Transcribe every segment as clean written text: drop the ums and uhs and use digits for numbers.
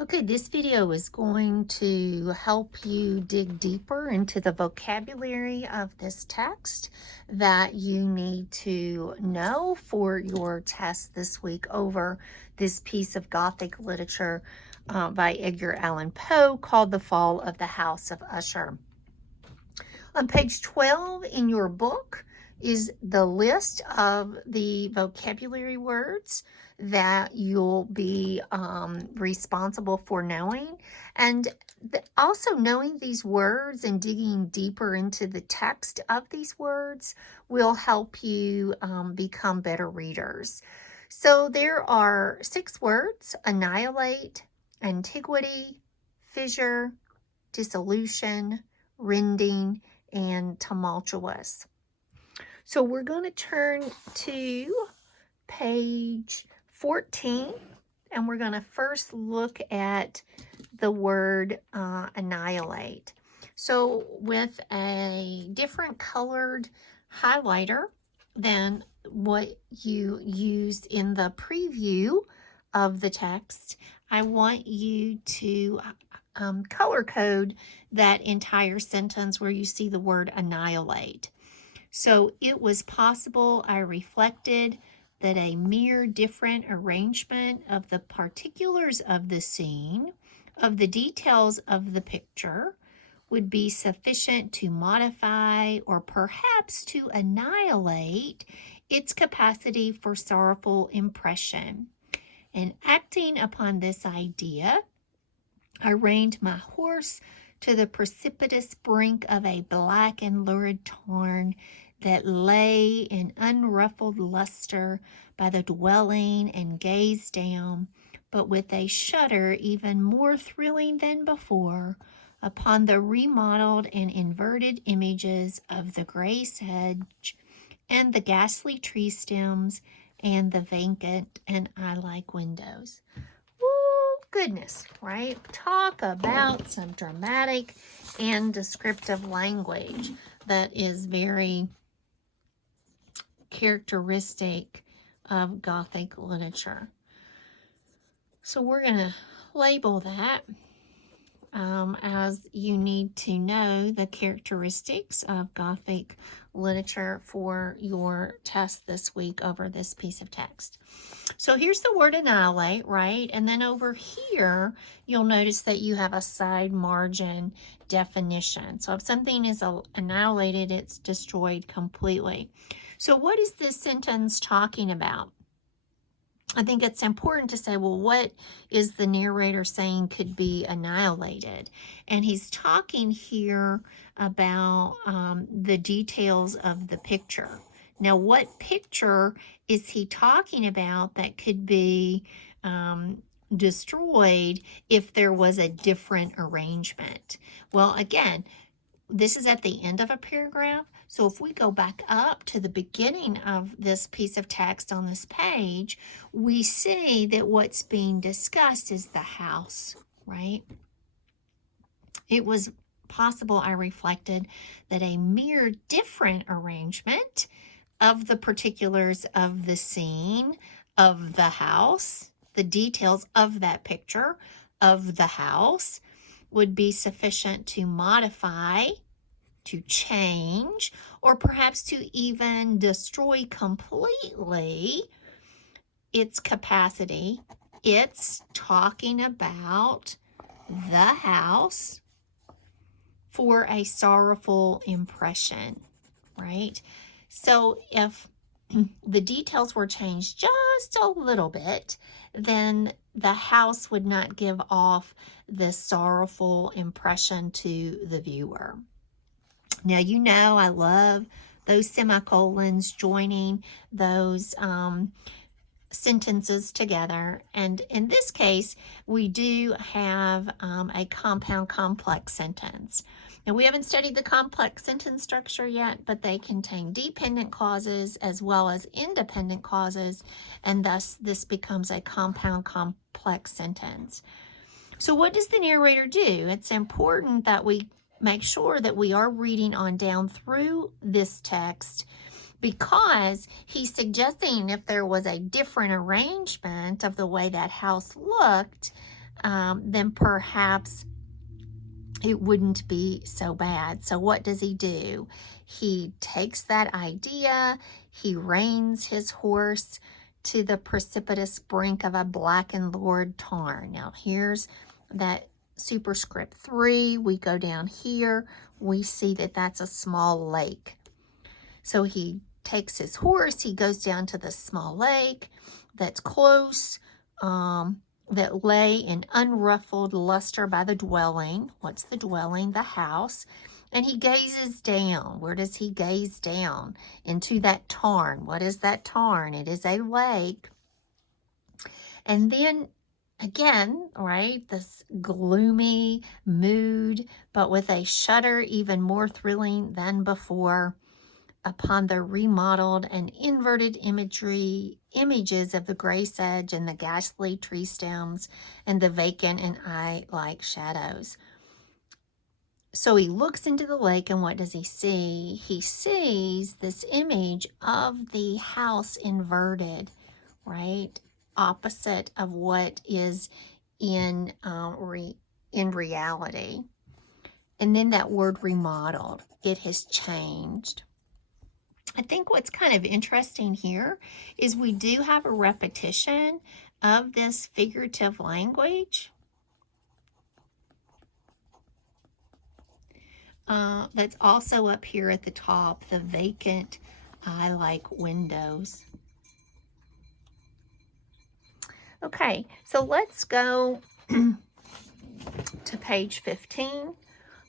Okay, this video is going to help you dig deeper into the vocabulary of this text that you need to know for your test this week over this piece of Gothic literature by Edgar Allan Poe called The Fall of the House of Usher. On page 12 in your book is the list of the vocabulary words that you'll be responsible for knowing. And also knowing these words and digging deeper into the text of these words will help you become better readers. So there are 6 words: annihilate, antiquity, fissure, dissolution, rending, and tumultuous. So we're going to turn to page 14, and we're going to first look at the word annihilate. So with a different colored highlighter than what you used in the preview of the text, I want you to color code that entire sentence where you see the word annihilate. So it was possible I reflected that a mere different arrangement of the particulars of the scene, of the details of the picture, would be sufficient to modify or perhaps to annihilate its capacity for sorrowful impression. And acting upon this idea, I reined my horse to the precipitous brink of a black and lurid tarn that lay in unruffled luster by the dwelling, and gazed down, but with a shudder even more thrilling than before, upon the remodeled and inverted images of the gray sedge and the ghastly tree stems and the vacant and eye-like windows. Goodness, right? Talk about some dramatic and descriptive language that is very characteristic of Gothic literature. So we're going to label that as you need to know the characteristics of Gothic literature for your test this week over this piece of text. So here's the word annihilate, right? And then over here, you'll notice that you have a side margin definition. So if something is annihilated, it's destroyed completely. So what is this sentence talking about? I think it's important to say, well, what is the narrator saying could be annihilated? And he's talking here about the details of the picture. Now, what picture is he talking about that could be destroyed if there was a different arrangement? Well, again, this is at the end of a paragraph. So if we go back up to the beginning of this piece of text on this page, we see that what's being discussed is the house, right? It was possible I reflected that a mere different arrangement of the particulars of the scene of the house, the details of that picture of the house, would be sufficient to modify, to change, or perhaps to even destroy completely its capacity. It's talking about the house for a sorrowful impression, right? So if the details were changed just a little bit, then the house would not give off this sorrowful impression to the viewer. Now, you know I love those semicolons joining those sentences together. And in this case, we do have a compound complex sentence. Now, we haven't studied the complex sentence structure yet, but they contain dependent clauses as well as independent clauses, and thus this becomes a compound complex sentence. So what does the narrator do? It's important that we make sure that we are reading on down through this text, because he's suggesting if there was a different arrangement of the way that house looked, then perhaps it wouldn't be so bad. So what does he do? He takes that idea, he reins his horse to the precipitous brink of a blackened Lord tarn. Now here's that superscript 3. We go down here, we see that that's a small lake. So he takes his horse, he goes down to the small lake that's close, that lay in unruffled luster by the dwelling. What's the dwelling? The house. And he gazes down. Where does he gaze down? Into that tarn. What is that tarn? It is a lake. And then again, right, this gloomy mood, but with a shudder even more thrilling than before, upon the remodeled and inverted images of the gray sedge and the ghastly tree stems and the vacant and eye-like shadows. So he looks into the lake, and what does he see? He sees this image of the house inverted, right, opposite of what is in reality. And then that word remodeled, it has changed. I think what's kind of interesting here is we do have a repetition of this figurative language that's also up here at the top, the vacant eye-like windows. Okay, so let's go to page 15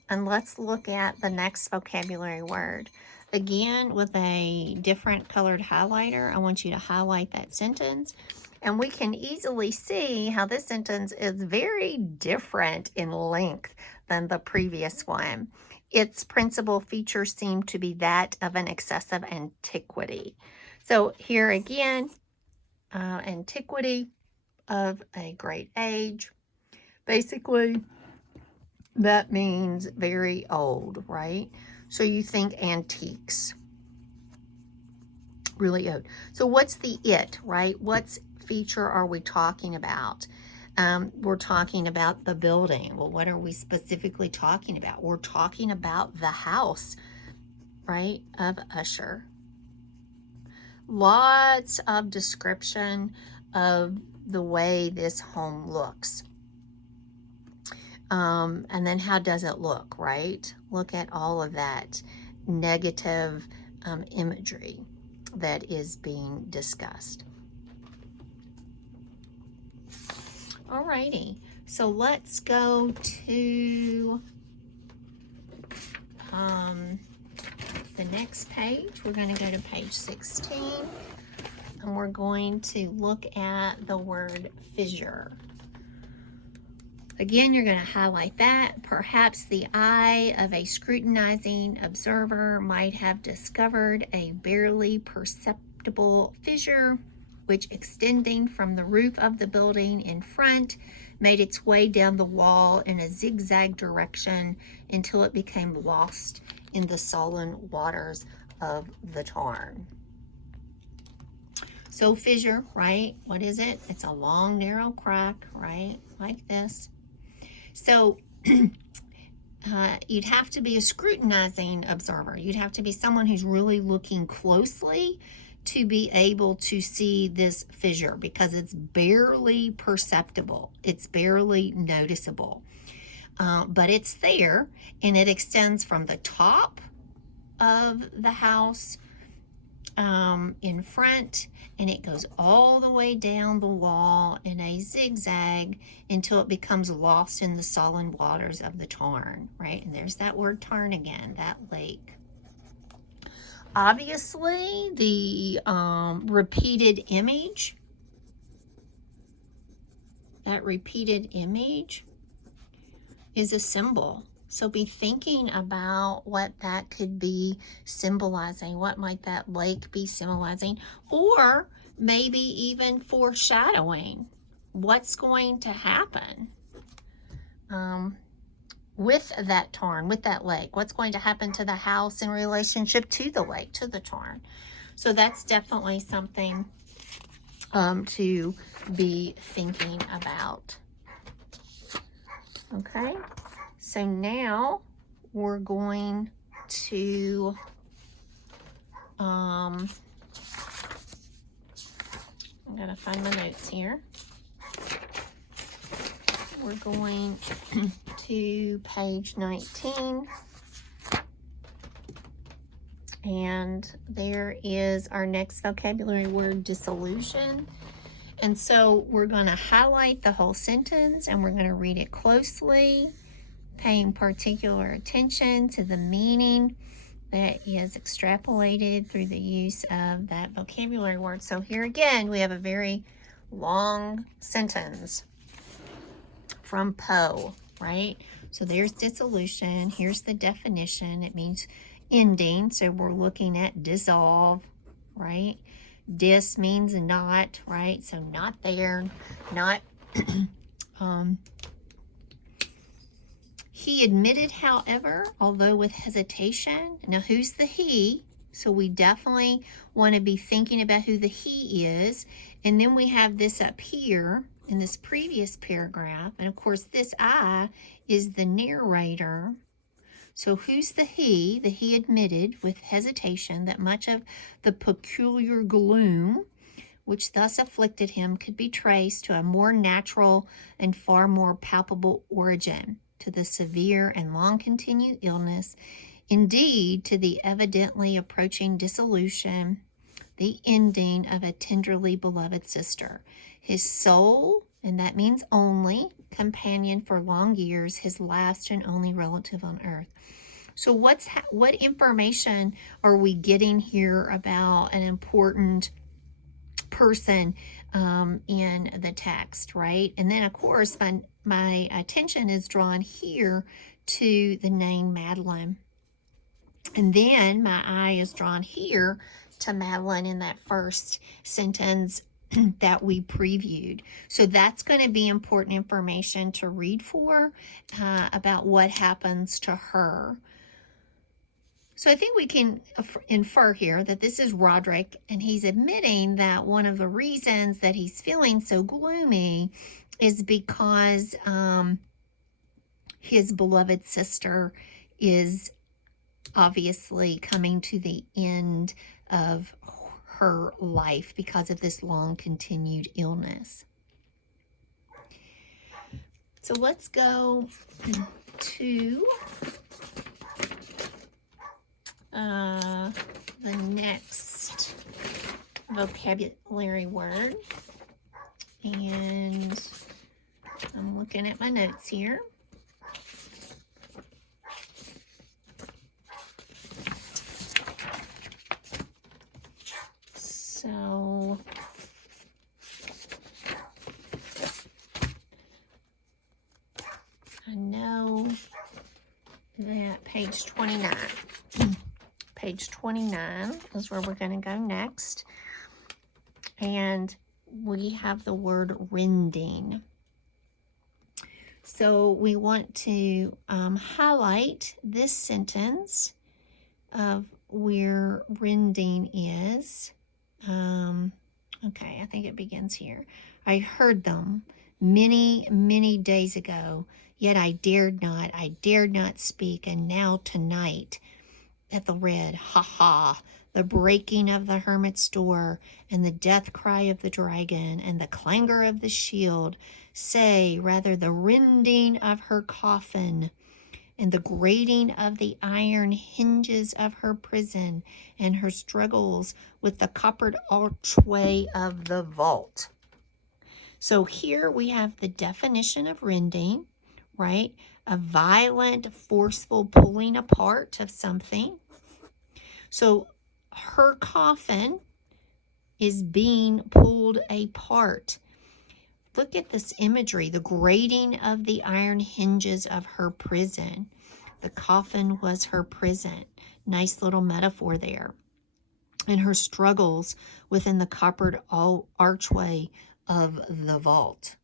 and let's look at the next vocabulary word. Again, with a different colored highlighter, I want you to highlight that sentence. And we can easily see how this sentence is very different in length than the previous one. Its principal features seem to be that of an excessive antiquity. So here again, antiquity of a great age. Basically, that means very old, right? So you think antiques, really old. So what's the it, right? What feature are we talking about? We're talking about the building. Well, what are we specifically talking about? We're talking about the house, right, of Usher. Lots of description of the way this home looks. And then how does it look, right? Look at all of that negative imagery that is being discussed. Alrighty, so let's go to the next page. We're going to go to page 16, and we're going to look at the word fissure. Again, you're going to highlight that. Perhaps the eye of a scrutinizing observer might have discovered a barely perceptible fissure, which, extending from the roof of the building in front, made its way down the wall in a zigzag direction until it became lost in the sullen waters of the tarn. So fissure, right? What is it? It's a long, narrow crack, right? Like this. So you'd have to be a scrutinizing observer. You'd have to be someone who's really looking closely to be able to see this fissure, because it's barely perceptible. It's barely noticeable. But it's there, and it extends from the top of the house in front, and it goes all the way down the wall in a zigzag until it becomes lost in the sullen waters of the tarn, right? And there's that word tarn again, that lake. Obviously, the repeated image, that repeated image is a symbol. So be thinking about what that could be symbolizing. What might that lake be symbolizing? Or maybe even foreshadowing what's going to happen with that tarn, with that lake. What's going to happen to the house in relationship to the lake, to the tarn. So that's definitely something to be thinking about. Okay, so now we're going to I'm gonna find my notes here. We're going to page 19, and there is our next vocabulary word, disillusion. And so we're going to highlight the whole sentence, and we're going to read it closely, paying particular attention to the meaning that is extrapolated through the use of that vocabulary word. So here again, we have a very long sentence from Poe, right? So there's dissolution. Here's the definition. It means ending. So we're looking at dissolve, right? Dis means not, right? So not there, not. He admitted, however, although with hesitation. Now, who's the he? So we definitely want to be thinking about who the he is. And then we have this up here in this previous paragraph. And of course, this I is the narrator. So who's the he? The he admitted with hesitation that much of the peculiar gloom which thus afflicted him could be traced to a more natural and far more palpable origin, to the severe and long-continued illness, indeed to the evidently approaching dissolution, the ending of a tenderly beloved sister. His sole, and that means only, companion for long years, his last and only relative on earth. So what information are we getting here about an important person in the text, right? And then, of course, my attention is drawn here to the name Madeline. And then my eye is drawn here to Madeline in that first sentence that we previewed. So that's going to be important information to read for about what happens to her. So I think we can infer here that this is Roderick, and he's admitting that one of the reasons that he's feeling so gloomy is because his beloved sister is obviously coming to the end of her life because of this long continued illness. So let's go to the next vocabulary word, and I'm looking at my notes here. So I know that page 29. Page 29 is where we're going to go next. And we have the word rending. So we want to highlight this sentence of where rending is. Okay, I think it begins here. I heard them many, many days ago, yet I dared not speak, and now tonight, Ethelred, ha ha, the breaking of the hermit's door, and the death cry of the dragon, and the clangor of the shield, say rather the rending of her coffin, and the grating of the iron hinges of her prison, and her struggles with the coppered archway of the vault. So here we have the definition of rending, right? A violent, forceful pulling apart of something. So her coffin is being pulled apart. Look at this imagery, the grating of the iron hinges of her prison. The coffin was her prison. Nice little metaphor there. And her struggles within the coppered archway of the vault.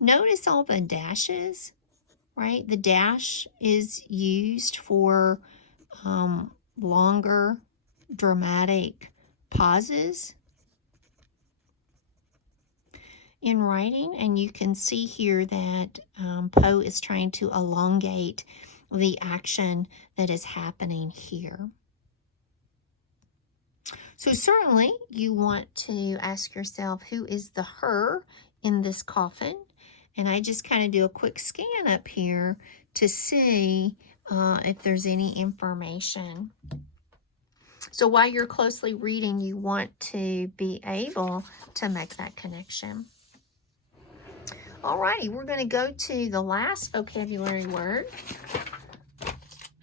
Notice all the dashes, right? The dash is used for longer dramatic pauses. in writing, and you can see here that Poe is trying to elongate the action that is happening here. So certainly you want to ask yourself, who is the her in this coffin? And I just kind of do a quick scan up here to see if there's any information. So while you're closely reading, you want to be able to make that connection. Alrighty, we're going to go to the last vocabulary word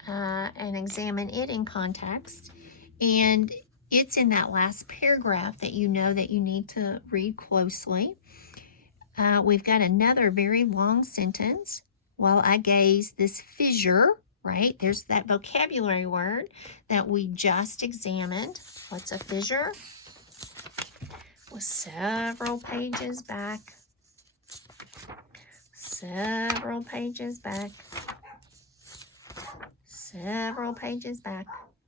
and examine it in context. And it's in that last paragraph that you know that you need to read closely. We've got another very long sentence. While I gaze this fissure, right? There's that vocabulary word that we just examined. What's a fissure? Was several pages back. Several pages back. Several pages back.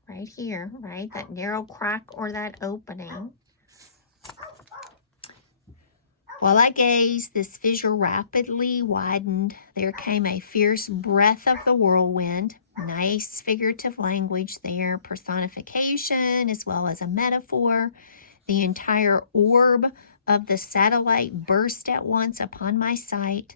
Right here, right? That narrow crack or that opening. While I gazed, this fissure rapidly widened. There came a fierce breath of the whirlwind. Nice figurative language there, personification as well as a metaphor. The entire orb of the satellite burst at once upon my sight.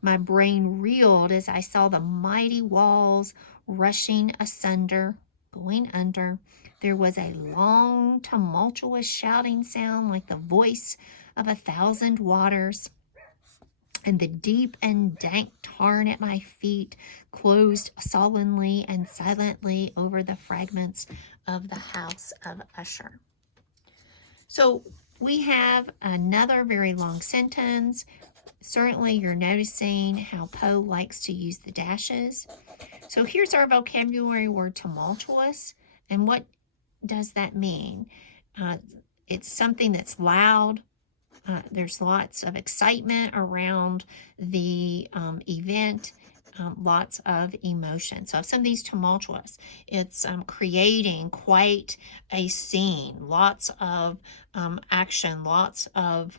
My brain reeled as I saw the mighty walls rushing asunder, going under. There was a long, tumultuous shouting sound like the voice of 1,000 waters, and the deep and dank tarn at my feet closed sullenly and silently over the fragments of the house of Usher. So we have another very long sentence. Certainly you're noticing how Poe likes to use the dashes. So here's our vocabulary word tumultuous. And what does that mean? It's something that's loud. There's lots of excitement around the event, lots of emotion. So if something's tumultuous, it's creating quite a scene, lots of action, lots of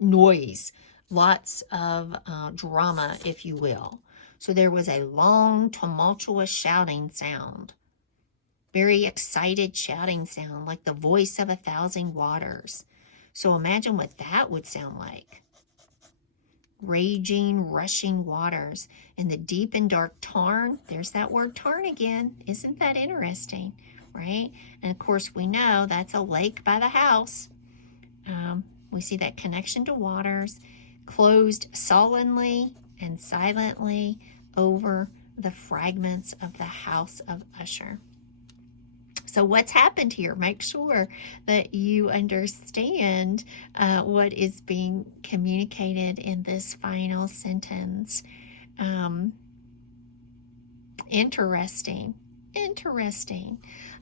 noise, lots of drama, if you will. So there was a long, tumultuous shouting sound. Very excited shouting sound, like the voice of 1,000 waters. So imagine what that would sound like. Raging, rushing waters. And the deep and dark tarn, there's that word tarn again. Isn't that interesting, right? And of course we know that's a lake by the house. We see that connection to waters, closed sullenly and silently over the fragments of the house of Usher. So what's happened here? Make sure that you understand what is being communicated in this final sentence. Interesting.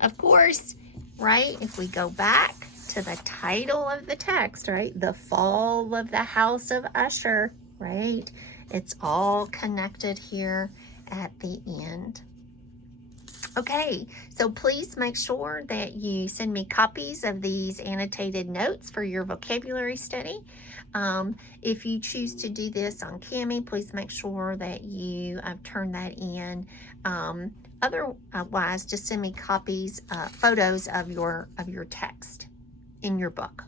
Of course, right, if we go back to the title of the text, right, the fall of the house of Usher, right, it's all connected here at the end. Okay, so please make sure that you send me copies of these annotated notes for your vocabulary study. If you choose to do this on Cami, please make sure that you turn that in. Otherwise, just send me copies, photos of your text in your book.